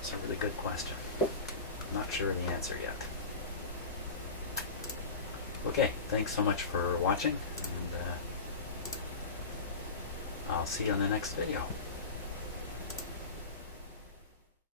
It's a really good question. I'm not sure of the answer yet. Okay, thanks so much for watching, and I'll see you on the next video.